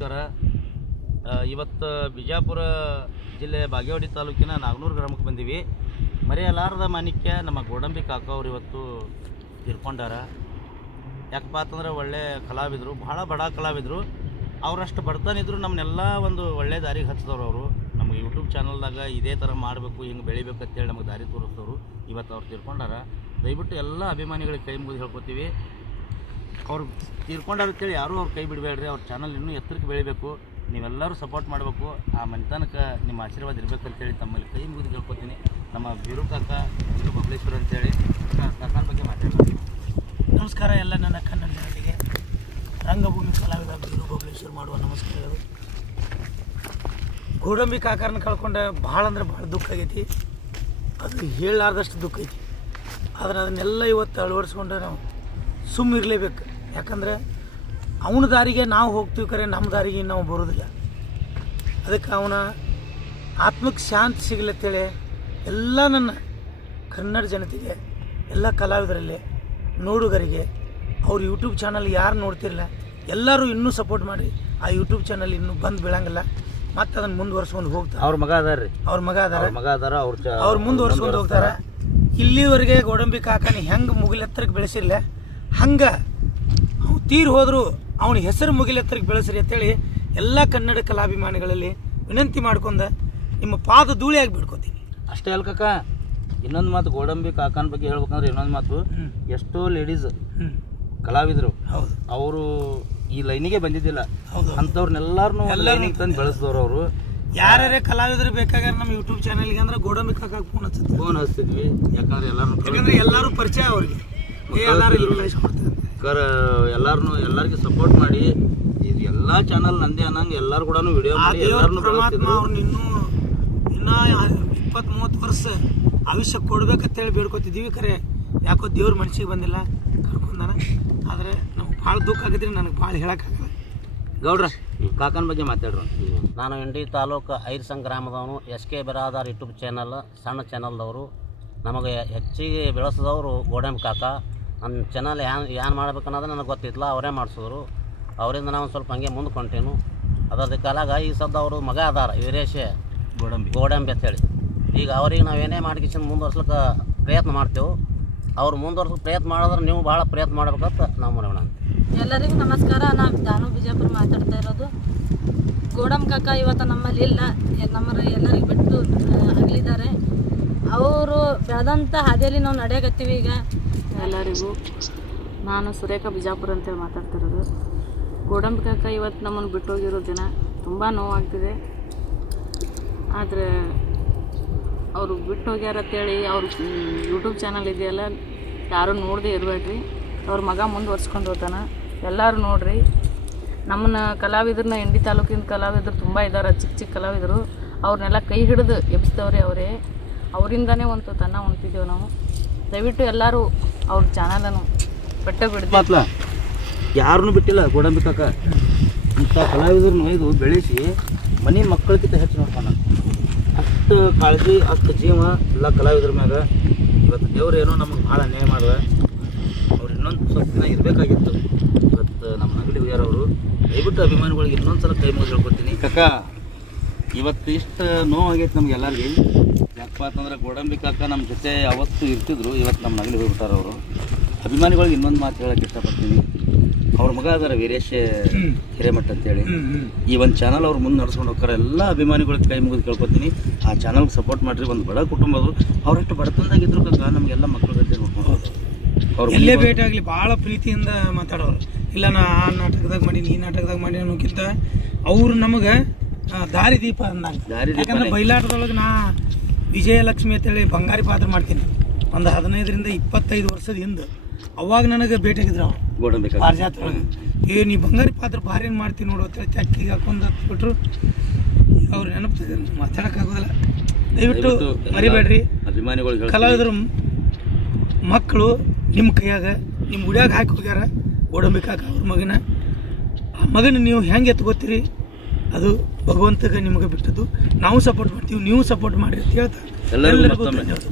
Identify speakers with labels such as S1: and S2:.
S1: ನಮಸ್ಕಾರ ಇವತ್ತು ಬಿಜಾಪುರ ಜಿಲ್ಲೆ ಬಾಗೇವಾಡಿ ತಾಲೂಕಿನ ನಾಗನೂರು ಗ್ರಾಮಕ್ಕೆ ಬಂದೀವಿ. ಮರೆಯಲಾರದ ಮಾಣಿಕ್ಯ, ನಮ್ಮ ಗೋಡಂಬಿ ಕಾಕ ಅವ್ರು ಇವತ್ತು ತೀರ್ಕೊಂಡಾರ. ಯಾಕಪ್ಪ ಅಂತಂದ್ರೆ ಒಳ್ಳೆ ಕಲಾವಿದರು ಭಾಳ ಬಡ ಕಲಾವಿದರು. ಅವರಷ್ಟು ಬಡತನಿದ್ರು ನಮ್ಮನ್ನೆಲ್ಲ ಒಂದು ಒಳ್ಳೆ ದಾರಿಗೆ ಹಚ್ಚಿದವ್ರು ಅವರು. ನಮಗೆ ಯೂಟ್ಯೂಬ್ ಚಾನಲ್ದಾಗ ಇದೇ ಥರ ಮಾಡಬೇಕು, ಹಿಂಗೆ ಬೆಳಿಬೇಕು ಅಂತೇಳಿ ನಮಗೆ ದಾರಿ ತೋರಿಸ್ತವ್ರು ಇವತ್ತು ಅವ್ರು ತೀರ್ಕೊಂಡಾರ. ದಯವಿಟ್ಟು ಎಲ್ಲ ಅಭಿಮಾನಿಗಳಿಗೆ ಕೈ ಮುಗಿದು ಹೇಳ್ಕೊತೀವಿ. ಅವ್ರು ತೀರ್ಕೊಂಡವ್ರು ಕೇಳಿ ಯಾರೂ ಅವ್ರು ಕೈ ಬಿಡಬೇಡ್ರಿ, ಅವ್ರ ಚಾನಲ್ ಇನ್ನೂ ಎತ್ತರಕ್ಕೆ ಬೆಳಿಬೇಕು. ನೀವೆಲ್ಲರೂ ಸಪೋರ್ಟ್ ಮಾಡಬೇಕು. ಆ ಮನೆತನಕ್ಕೆ ನಿಮ್ಮ ಆಶೀರ್ವಾದ ಇರಬೇಕು ಅಂತೇಳಿ ತಮ್ಮಲ್ಲಿ ಕೈ ಮುಗಿದು ಕೇಳ್ಕೊತೀನಿ. ನಮ್ಮ ಬೀರು ಕಾಕ, ಬೀರು ಬಬಲೇಶ್ವರ ಅಂತೇಳಿ ಕಾಕನ ಬಗ್ಗೆ ಮಾತಾಡ್ತೀನಿ.
S2: ನಮಸ್ಕಾರ ಎಲ್ಲ ನನ್ನ ಕನ್ನಡ ಜನರಿಗೆ ರಂಗಭೂಮಿ ಕಲಾವಿದ ಬೀರು ಬಬಲೇಶ್ವರ್ ಮಾಡುವ ನಮಸ್ಕಾರಗಳು. ಗೋಡಂಬಿ ಕಾಕರನ್ನ ಕಳ್ಕೊಂಡೆ ಭಾಳ ಅಂದ್ರೆ ಭಾಳ ದುಃಖ ಆಗೈತಿ. ಅದು ಹೇಳಲಾರ್ದಷ್ಟು ದುಃಖ ಐತಿ. ಆದ್ರೆ ಅದನ್ನೆಲ್ಲ ಇವತ್ತು ಅಳವಡಿಸ್ಕೊಂಡ್ರೆ ನಾವು ಸುಮ್ಮ ಇರಲೇಬೇಕು ಯಾಕಂದ್ರೆ ಅವನ ದಾರಿಗೆ ನಾವು ಹೋಗ್ತೀವಿ ಕರೆ ನಮ್ಮ ದಾರಿಗೆ ನಾವು ಬರೋದಿಲ್ಲ. ಅದಕ್ಕೆ ಅವನ ಆತ್ಮಕ್ಕೆ ಶಾಂತಿ ಸಿಗಲತ್ತೇಳಿ ಎಲ್ಲ ನನ್ನ ಕನ್ನಡ ಜನತೆಗೆ ಎಲ್ಲ ಕಲಾವಿದರಲ್ಲಿ ನೋಡುಗರಿಗೆ ಅವ್ರ ಯೂಟ್ಯೂಬ್ ಚಾನಲ್ ಯಾರು ನೋಡ್ತಿರಲ್ಲ ಎಲ್ಲರೂ ಇನ್ನೂ ಸಪೋರ್ಟ್ ಮಾಡಿ ಆ ಯೂಟ್ಯೂಬ್ ಚಾನಲ್ ಇನ್ನೂ ಬಂದು ಬೀಳಂಗಿಲ್ಲ. ಮತ್ತೆ ಅದನ್ನು ಮುಂದುವರ್ಸ್ಕೊಂಡು ಹೋಗ್ತಾರೆ.
S1: ಅವ್ರ ಮಗ ಅದಾರ ರೀ
S2: ಅವ್ರ ಮಗ ಅದಾರ.
S1: ಮಗ ಅದಾರ ಅವ್ರ
S2: ಅವ್ರ ಮುಂದುವರ್ಸ್ಕೊಂಡು ಹೋಗ್ತಾರೆ. ಇಲ್ಲಿವರೆಗೆ ಗೋಡಂಬಿ ಕಾಕನ ಹೆಂಗೆ ಮುಗಿಲೆತ್ತರಕ್ಕೆ ಬೆಳೆಸಿಲ್ಲ ಹಂಗೆ ತೀರ್ ಹೋದ್ರು ಅವನ ಹೆಸರು ಮುಗಿಲೆತ್ತರಿಗೆ ಬೆಳೆಸ್ರಿ ಅಂತೇಳಿ ಎಲ್ಲ ಕನ್ನಡ ಕಲಾಭಿಮಾನಿಗಳಲ್ಲಿ ವಿನಂತಿ ಮಾಡ್ಕೊಂಡ ನಿಮ್ಮ ಪಾದ ಧೂಳಿಯಾಗಿ ಬಿಡ್ಕೋತೀನಿ
S1: ಅಷ್ಟೇ ಅಲ್ಲ ಕಾಕ ಇನ್ನೊಂದು ಮಾತು ಗೋಡಂಬಿ ಕಾಕನ ಬಗ್ಗೆ ಹೇಳ್ಬೇಕಂದ್ರೆ ಇನ್ನೊಂದು ಮಾತು. ಎಷ್ಟೋ ಲೇಡೀಸ್ ಕಲಾವಿದರು
S2: ಹೌದು.
S1: ಅವರು ಈ ಲೈನಿಗೆ ಬಂದಿದ್ದಿಲ್ಲ.
S2: ಹೌದು.
S1: ಅಂಥವ್ರನ್ನೆಲ್ಲರನ್ನೂ ಲೈನಿಗೆ ತಂದು ಬೆಳೆಸಿದವ್ರು ಅವರು.
S2: ಯಾರ್ಯಾರೇ ಕಲಾವಿದರು ಬೇಕಾದ್ರೆ ನಮ್ಮ ಯೂಟ್ಯೂಬ್ ಚಾನಲ್ಗೆ ಅಂದ್ರೆ ಗೋಡಂಬಿ ಕಾಕಾಗ ಫೋನ್ ಹಚ್ಚಿದ್ವಿ
S1: ಫೋನ್ ಹಚ್ತಿದ್ವಿ. ಯಾಕಂದ್ರೆ ಎಲ್ಲರೂ
S2: ಯಾಕಂದ್ರೆ ಎಲ್ಲರೂ ಪರಿಚಯ ಅವ್ರಿಗೆ.
S1: ಕರ ಎಲ್ಲಾರನು ಎಲ್ಲರಿಗೂ ಸಪೋರ್ಟ್ ಮಾಡಿ ಎಲ್ಲಾ ಚಾನಲ್ ನಂದೇ ಅನ್ನಂಗೆ ಎಲ್ಲಾರು ಕೂಡ ವಿಡಿಯೋ ಮಾಡಿ ಎಲ್ಲಾರನು
S2: ಪರಮಾತ್ಮ ಅವ್ರನ್ನ ಇನ್ನೂ ಇನ್ನೂ ಇಪ್ಪತ್ತು ಮೂವತ್ತು ವರ್ಷ ಆಯುಷ್ಯ ಕೊಡ್ಬೇಕಂತೇಳಿ ಬೇಡ್ಕೊತಿದ್ದೀವಿ ಖರೆ ಯಾಕೋ ದೇವ್ರ ಮನ್ಸಿಗೆ ಬಂದಿಲ್ಲ ಕರ್ಕೊಂಡಾನ ಆದರೆ ನಮ್ಗೆ ಭಾಳ ದುಃಖ ಆಗಿದ್ರೆ ನನಗೆ ಭಾಳ ಹೇಳೋಕ್ಕಾಗಲ್ಲ
S1: ಗೌಡ್ರ ಕಾಕನ ಬಗ್ಗೆ ಮಾತಾಡ್ರು.
S3: ನಾನು Indi taluk Airsang ಗ್ರಾಮದವನು S K Biradar YouTube channel ಸಣ್ಣ ಚಾನಲ್ದವರು ನಮಗೆ ಹೆಚ್ಚಿಗೆ ಬೆಳೆಸಿದವರು ಗೋಡಂಬಿ ಕಾಕ. ನನ್ನ ಚಾನಲ್ ಯಾನ್ ಮಾಡ್ಬೇಕು ಅನ್ನೋದು ನನಗೆ ಗೊತ್ತಿಲ್ಲ ಅವರೇ ಮಾಡಿಸಿದ್ರು. ಅವರಿಂದ ನಾವು ಸ್ವಲ್ಪ ಹಂಗೆ ಮುಂದೆ ಕೊಂಟೇನು. ಅದರದ ಕಾಲಾಗ ಈ ಸದ್ದು ಅವರು ಮಗ ಅದಾರ ವೀರೇಶ.
S1: ಗೋಡಂಬಿ.
S3: ಗೋಡಂಬಿ ಅಂತೇಳಿ ಈಗ ಅವ್ರಿಗೆ ನಾವು ಏನೇ ಮಾಡ್ಕೊಂಡು ಮುಂದುವರ್ಸ್ಲಿಕ್ಕೆ ಪ್ರಯತ್ನ ಮಾಡ್ತೇವೆ. ಅವ್ರು ಮುಂದುವರ್ಸಕ್ಕೆ ಪ್ರಯತ್ನ ಮಾಡಿದ್ರೆ ನೀವು ಭಾಳ ಪ್ರಯತ್ನ ಮಾಡ್ಬೇಕಂತ ನಾವು ಮಾಡೋಣ
S4: ಎಲ್ಲರಿಗೂ ನಮಸ್ಕಾರ ನಾವು ದಾನು ಬಿಜಾಪುರ ಮಾತಾಡ್ತಾ ಇರೋದು. ಗೋಡಂಬಿ ಕಾಕ ಇವತ್ತು ನಮ್ಮಲ್ಲಿ ಇಲ್ಲ ನಮ್ಮರ ನಮ್ಮ ಎಲ್ಲರಿಗೂ ಬಿಟ್ಟು ಅಗಲಿದ್ದಾರೆ ಅವರು ಬೆಳೆದಂಥ ಹಾದಿಯಲ್ಲಿ ನಾವು ನಡೆಯಕತ್ತೀವಿ ಈಗ.
S5: ಎಲ್ಲರಿಗೂ ನಾನು ಸುರೇಖಾ ಬಿಜಾಪುರ ಅಂತೇಳಿ ಮಾತಾಡ್ತಿರೋದು. ಗೋಡಂಬಿ ಕಾಕ ಇವತ್ತು ನಮ್ಮನ್ನು ಬಿಟ್ಟೋಗಿರೋ ದಿನ ತುಂಬ ನೋವಾಗ್ತಿದೆ. ಆದರೆ ಅವರು ಬಿಟ್ಟು ಹೋಗ್ಯಾರ ಅಂತೇಳಿ ಅವ್ರ ಯೂಟ್ಯೂಬ್ ಚಾನಲ್ ಇದೆಯಲ್ಲ, ಯಾರೂ ನೋಡದೆ ಇರಬೇಡ್ರಿ. ಅವ್ರ ಮಗ ಮುಂದುವರ್ಸ್ಕೊಂಡು ಹೋತಾನ ಎಲ್ಲರೂ ನೋಡ್ರಿ. ನಮ್ಮನ್ನ ಕಲಾವಿದ್ರನ್ನ ಹಿಂಡಿ ತಾಲೂಕಿನ ಕಲಾವಿದರು ತುಂಬ ಇದ್ದಾರೆ ಚಿಕ್ಕ ಚಿಕ್ಕ ಕಲಾವಿದರು. ಅವ್ರನ್ನೆಲ್ಲ ಕೈ ಹಿಡಿದು ಎಬ್ಸಿದವ್ರೆ ಅವರೇ. ಅವರಿಂದನೇ ಒಂದು ತನ್ನ ಉಣ್ತಿದ್ದೇವೆ ನಾವು. ದಯವಿಟ್ಟು ಎಲ್ಲರೂ ಅವ್ರ ಚಾನಲನ್ನು ಬೆಟ್ಟ ಬಿಡ್ದು
S1: ಮಾತ್ಲ ಯಾರನ್ನೂ ಬಿಟ್ಟಿಲ್ಲ ಗೋಡಂಬಿ ಕಾಕ. ಇಂಥ ಕಲಾವಿದರನ್ನು ಇದು ಬೆಳೆಸಿ ಮನೆ ಮಕ್ಕಳಕ್ಕಿಂತ ಹೆಚ್ಚು ನೋಡ್ಕೊಂಡ. ಅಷ್ಟು ಕಾಳಜಿ ಅಷ್ಟು ಜೀವ ಎಲ್ಲ ಕಲಾವಿದ್ರ ಮ್ಯಾಗ. ಇವತ್ತು ದೇವ್ರು ಏನೋ ನಮಗೆ ಭಾಳ ಅನ್ಯಾಯ ಮಾಡಿದೆ. ಅವ್ರು ಇನ್ನೊಂದು ಸ್ವಲ್ಪ ದಿನ ಇರಬೇಕಾಗಿತ್ತು. ಇವತ್ತು ನಮ್ಮ ಅಂಗಡಿ ಅವರು ದಯವಿಟ್ಟು ಅಭಿಮಾನಿಗಳಿಗೆ ಇನ್ನೊಂದು ಸಲ ಕೈ ಮುಗಿದು ಹೇಳ್ಕೊತೀನಿ ಕಾಕ ಇವತ್ತು ಇಷ್ಟು ನೋವಾಗೈತೆ ನಮ್ಗೆ ಎಲ್ಲರಿಗೆ. ಯಾಕಪ್ಪ ಅಂತಂದ್ರೆ ಗೋಡಂಬಿ ಕಾಕ ನಮ್ಮ ಜೊತೆ ಅವತ್ತು ಇರ್ತಿದ್ರು ಇವತ್ತು ನಮ್ಮ ನಗಲಿ ಹೋಗ್ಬಿಟ್ಟಾರ ಅವರು. ಅಭಿಮಾನಿಗಳಿಗೆ ಇನ್ನೊಂದು ಮಾತು ಹೇಳಕ್ಕೆ ಇಷ್ಟಪಡ್ತೀನಿ. ಅವ್ರ ಮಗ ಅದರ ವೀರೇಶ್ ಹಿರೇಮಠ ಅಂತೇಳಿ. ಈ ಒಂದು ಚಾನಲ್ ಅವ್ರು ಮುಂದೆ ನಡ್ಸ್ಕೊಂಡು ಹೋಗ್ತಾರೆ ಎಲ್ಲ ಅಭಿಮಾನಿಗಳಿಗೆ ಕೈ ಮುಗಿದು ಕೇಳ್ಕೊತೀನಿ. ಆ ಚಾನಲ್ಗೆ ಸಪೋರ್ಟ್ ಮಾಡಿರಿ ಒಂದು ಬಡ ಕುಟುಂಬದು ಅವ್ರಷ್ಟು ಬಡತನದಾಗಿದ್ರು ಕಾಕ ನಮಗೆಲ್ಲ ಮಕ್ಕಳು ಗತಿ ನೋಡ್ಕೊಂಡು ಅವ್ರು
S2: ಎಲ್ಲೇ ಭೇಟಿ ಆಗಲಿ ಭಾಳ ಪ್ರೀತಿಯಿಂದ ಮಾತಾಡೋರು. ಇಲ್ಲ ನಾ ಆ ನಾಟಕದಾಗ ಮಾಡೀನಿ ಈ ನಾಟಕದಾಗ ಮಾಡೀನಿ ಅನ್ನೋಕ್ಕಿಂತ ಅವರು ನಮಗೆ ದಾರಿ ದೀಪ ಅಂದಾಗ. ಬಯಲಾಟದೊಳಗೆ ನಾ ವಿಜಯಲಕ್ಷ್ಮಿ ಅಂತೇಳಿ ಬಂಗಾರಿ ಪಾತ್ರ ಮಾಡ್ತೀನಿ. ಒಂದು ಹದಿನೈದರಿಂದ ಇಪ್ಪತ್ತೈದು ವರ್ಷದ ಹಿಂದೆ ಅವಾಗ ನನಗೆ ಭೇಟಿಯಾಗಿದ್ರು ಅವ್ರು. ಪಾರಿಜಾತ ಒಳಗೆ ಏ ನೀ ಬಂಗಾರಿ ಪಾತ್ರ ಭಾರಿ ಏನು ಮಾಡ್ತೀನಿ ನೋಡು ಅಂತೇಳಿ ಚಕ್ಕಿಗೆ ಹಾಕೊಂಡು ಹತ್ಬಿಟ್ರು ಅವ್ರು ನೆನಪು ಮಾತಾಡೋಕ್ಕಾಗೋದಿಲ್ಲ ದಯವಿಟ್ಟು ಮರಿಬೇಡ್ರಿ.
S1: ಅಭಿಮಾನಿಗಳು.
S2: ಕಲಾವಿದರು ಮಕ್ಕಳು ನಿಮ್ಮ ಕೈಯಾಗ ನಿಮ್ಮ ಗುಡಿಯಾಗ ಹಾಕಿ ಹೋಗ್ಯಾರ. ಗೋಡಂಬಿಕಾಕ ಅವ್ರ ಮಗನ. ಆ ಮಗನ ನೀವು ಹೆಂಗೆ ಎತ್ಕೋತೀರಿ? ಅದು ಭಗವಂತಗೆ ನಿಮಗೆ ಬಿಟ್ಟದ್ದು. ನಾವು ಸಪೋರ್ಟ್ ಮಾಡ್ತೀವಿ ನೀವು ಸಪೋರ್ಟ್ ಮಾಡಿ ಅಂತ ಹೇಳ್ತಾ
S1: ಎಲ್ಲರಿಗೂ ಧನ್ಯವಾದ.